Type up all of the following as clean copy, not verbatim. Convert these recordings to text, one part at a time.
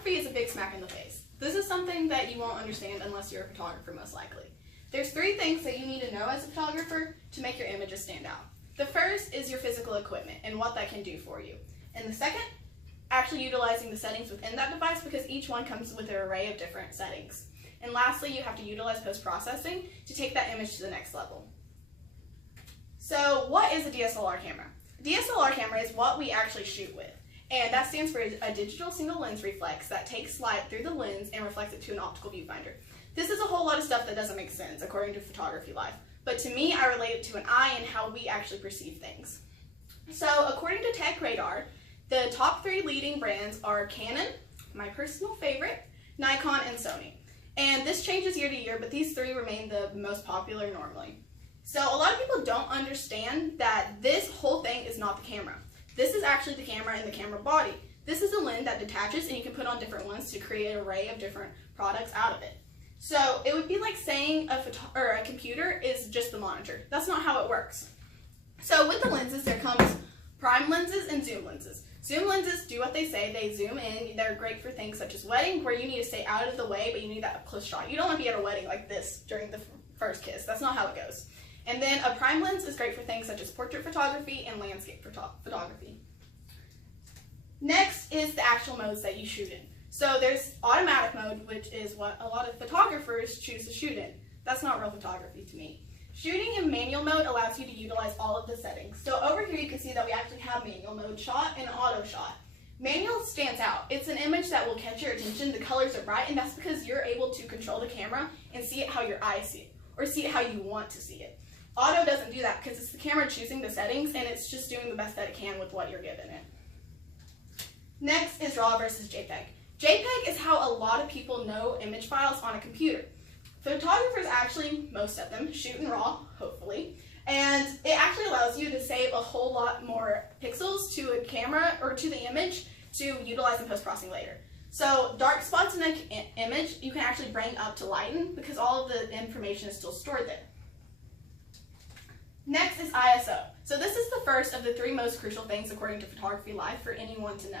photography is a big smack in the face. This is something that you won't understand unless you're a photographer, most likely. There's 3 things that you need to know as a photographer to make your images stand out. The first is your physical equipment and what that can do for you. And the second, actually utilizing the settings within that device, because each one comes with an array of different settings. And lastly, you have to utilize post-processing to take that image to the next level. So what is a DSLR camera? A DSLR camera is what we actually shoot with. And that stands for a digital single lens reflex that takes light through the lens and reflects it to an optical viewfinder. This is a whole lot of stuff that doesn't make sense according to Photography Life. But to me, I relate it to an eye and how we actually perceive things. So according to TechRadar, the top 3 leading brands are Canon, my personal favorite, Nikon, and Sony. And this changes year to year, but these 3 remain the most popular normally. So a lot of people don't understand that this whole thing is not the camera. This is actually the camera and the camera body. This is a lens that detaches and you can put on different ones to create an array of different products out of it. So it would be like saying a computer is just the monitor. That's not how it works. So with the lenses, there comes prime lenses and zoom lenses. Zoom lenses do what they say, they zoom in. They're great for things such as wedding, where you need to stay out of the way, but you need that up close shot. You don't want to be at a wedding like this during the first kiss. That's not how it goes. And then a prime lens is great for things such as portrait photography and landscape photography. Next is the actual modes that you shoot in. So there's automatic mode, which is what a lot of photographers choose to shoot in. That's not real photography to me. Shooting in manual mode allows you to utilize all of the settings. So over here you can see that we actually have manual mode shot and auto shot. Manual stands out. It's an image that will catch your attention. The colors are bright, and that's because you're able to control the camera and see it how your eyes see it, or see it how you want to see it. Auto doesn't do that because it's the camera choosing the settings, and it's just doing the best that it can with what you're given it. Next is RAW versus JPEG. JPEG is how a lot of people know image files on a computer. Photographers actually, most of them, shoot in RAW, hopefully, and it actually allows you to save a whole lot more pixels to a camera or to the image to utilize in post-processing later. So dark spots in an image you can actually bring up to lighten because all of the information is still stored there. Next is ISO. So this is the first of the 3 most crucial things according to Photography Life for anyone to know.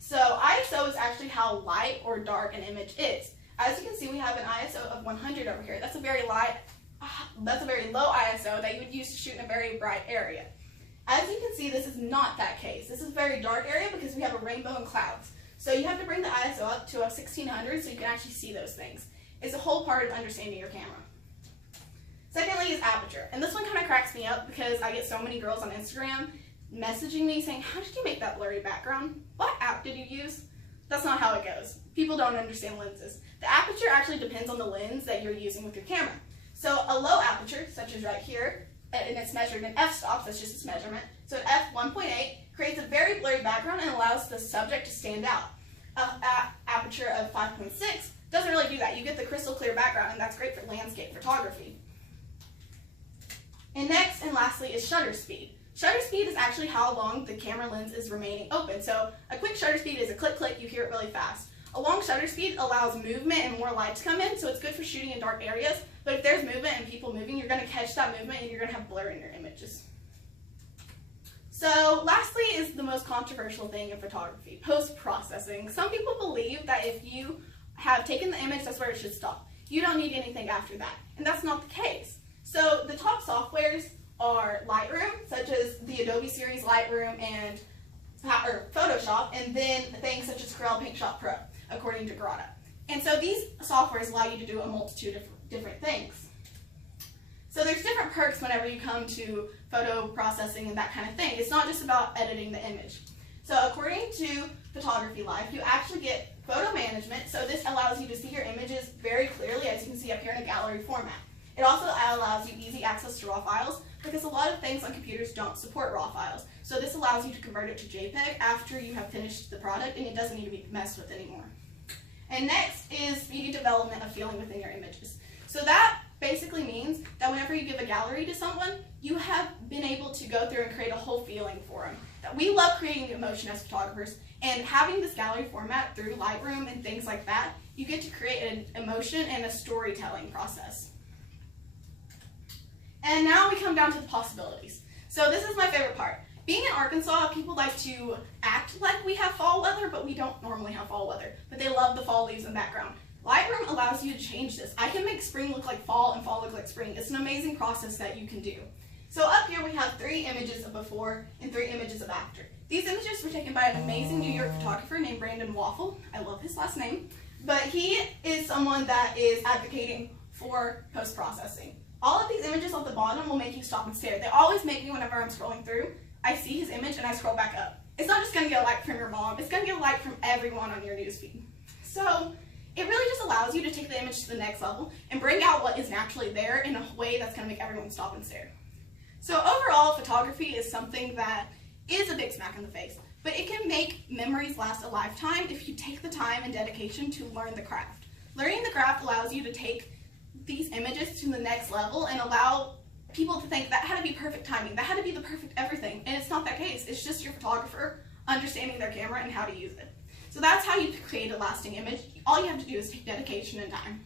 So ISO is actually how light or dark an image is. As you can see, we have an ISO of 100 over here. That's a very low ISO that you would use to shoot in a very bright area. As you can see, this is not that case. This is a very dark area because we have a rainbow and clouds. So you have to bring the ISO up to a 1600 so you can actually see those things. It's a whole part of understanding your camera. Secondly is aperture. And this one kind of cracks me up because I get so many girls on Instagram messaging me saying, how did you make that blurry background? What app did you use? That's not how it goes. People don't understand lenses. The aperture actually depends on the lens that you're using with your camera. So a low aperture, such as right here, and it's measured in f-stops, that's just its measurement. So at f1.8 creates a very blurry background and allows the subject to stand out. Aperture of 5.6 doesn't really do that. You get the crystal clear background, and that's great for landscape photography. And next and lastly is shutter speed. Shutter speed is actually how long the camera lens is remaining open. So a quick shutter speed is a click click, you hear it really fast. A long shutter speed allows movement and more light to come in, so it's good for shooting in dark areas. But if there's movement and people moving, you're going to catch that movement and you're going to have blur in your images. So lastly is the most controversial thing in photography, post-processing. Some people believe that if you have taken the image, that's where it should stop. You don't need anything after that, and that's not the case. So the top softwares are Lightroom, such as the Adobe series Lightroom and Photoshop, and then things such as Corel Paint Shop Pro, according to Grata. And so these softwares allow you to do a multitude of different things. So there's different perks whenever you come to photo processing and that kind of thing. It's not just about editing the image. So according to Photography Life, you actually get photo management, so this allows you to see your images very clearly, as you can see up here in a gallery format. It also allows you easy access to RAW files because a lot of things on computers don't support RAW files. So this allows you to convert it to JPEG after you have finished the product and it doesn't need to be messed with anymore. And next is speedy development of feeling within your images. So that basically means that whenever you give a gallery to someone, you have been able to go through and create a whole feeling for them. That we love creating emotion as photographers, and having this gallery format through Lightroom and things like that, you get to create an emotion and a storytelling process. And now we come down to the possibilities. So this is my favorite part. Being in Arkansas, people like to act like we have fall weather, but we don't normally have fall weather. But they love the fall leaves in the background. Lightroom allows you to change this. I can make spring look like fall and fall look like spring. It's an amazing process that you can do. So up here we have 3 images of before and 3 images of after. These images were taken by an amazing New York photographer named Brandon Waffle. I love his last name. But he is someone that is advocating for post-processing. All of these images at the bottom will make you stop and stare. They always make me, whenever I'm scrolling through, I see his image and I scroll back up. It's not just going to get a like from your mom, it's going to get a like from everyone on your newsfeed. So it really just allows you to take the image to the next level and bring out what is naturally there in a way that's going to make everyone stop and stare. So overall, photography is something that is a big smack in the face, but it can make memories last a lifetime if you take the time and dedication to learn the craft. Learning the craft allows you to take these images to the next level and allow people to think that had to be perfect timing, that had to be the perfect everything, and it's not that case. It's just your photographer understanding their camera and how to use it. So that's how you create a lasting image. All you have to do is take dedication and time.